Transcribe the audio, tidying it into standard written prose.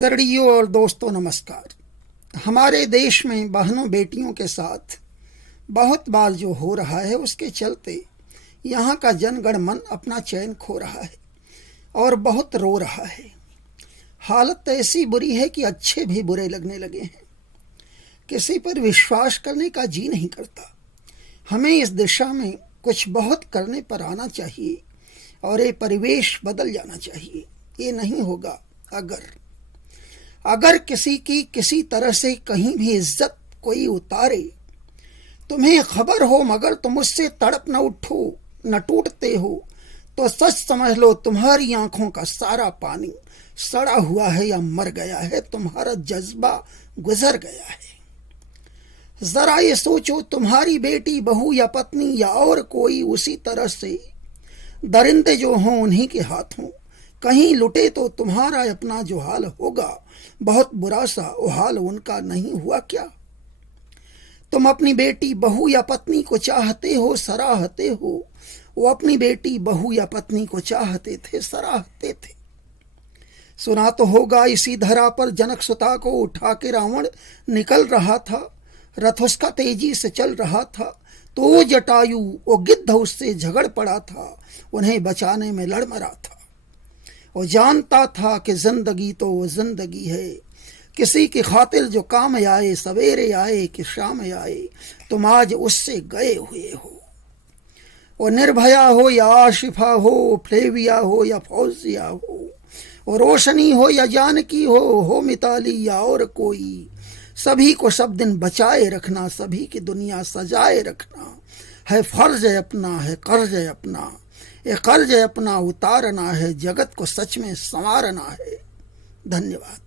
दर्दियों और दोस्तों नमस्कार। हमारे देश में बहनों बेटियों के साथ बहुत बार जो हो रहा है उसके चलते यहाँ का जनगण मन अपना चैन खो रहा है और बहुत रो रहा है। हालत ऐसी बुरी है कि अच्छे भी बुरे लगने लगे हैं। किसी पर विश्वास करने का जी नहीं करता। हमें इस दिशा में कुछ बहुत करने पर आना चाहिए और ये परिवेश बदल जाना चाहिए। ये नहीं होगा अगर किसी की किसी तरह से कहीं भी इज्जत कोई उतारे, तुम्हें खबर हो मगर तुम उससे तड़प न उठो न टूटते हो, तो सच समझ लो तुम्हारी आंखों का सारा पानी सड़ा हुआ है या मर गया है, तुम्हारा जज्बा गुजर गया है। जरा ये सोचो, तुम्हारी बेटी बहू या पत्नी या और कोई उसी तरह से दरिंदे जो हों उन्हीं के हाथों कहीं लुटे तो तुम्हारा अपना जो हाल होगा बहुत बुरा सा, वो हाल उनका नहीं हुआ क्या? तुम अपनी बेटी बहू या पत्नी को चाहते हो, सराहते हो। वो अपनी बेटी बहू या पत्नी को चाहते थे, सराहते थे। सुना तो होगा इसी धरा पर जनक सुता को उठा के रावण निकल रहा था। रथ उसका तेजी से चल रहा था तो वो जटायु वो गिद्ध उससे झगड़ पड़ा था, उन्हें बचाने में लड़ मरा था। वो जानता था कि जिंदगी तो वो जिंदगी है, किसी की खातिर जो काम आए, सवेरे आए कि शाम आए, तुम आज उससे गए हुए हो। वो निर्भया हो या आशिफा हो, फ्लेविया हो या फौजिया हो, वो रोशनी हो या जानकी हो मिताली या और कोई, सभी को सब दिन बचाए रखना, सभी की दुनिया सजाए रखना है फर्ज अपना, है कर्ज अपना। ये कर्ज अपना उतारना है, जगत को सच में संवारना है। धन्यवाद।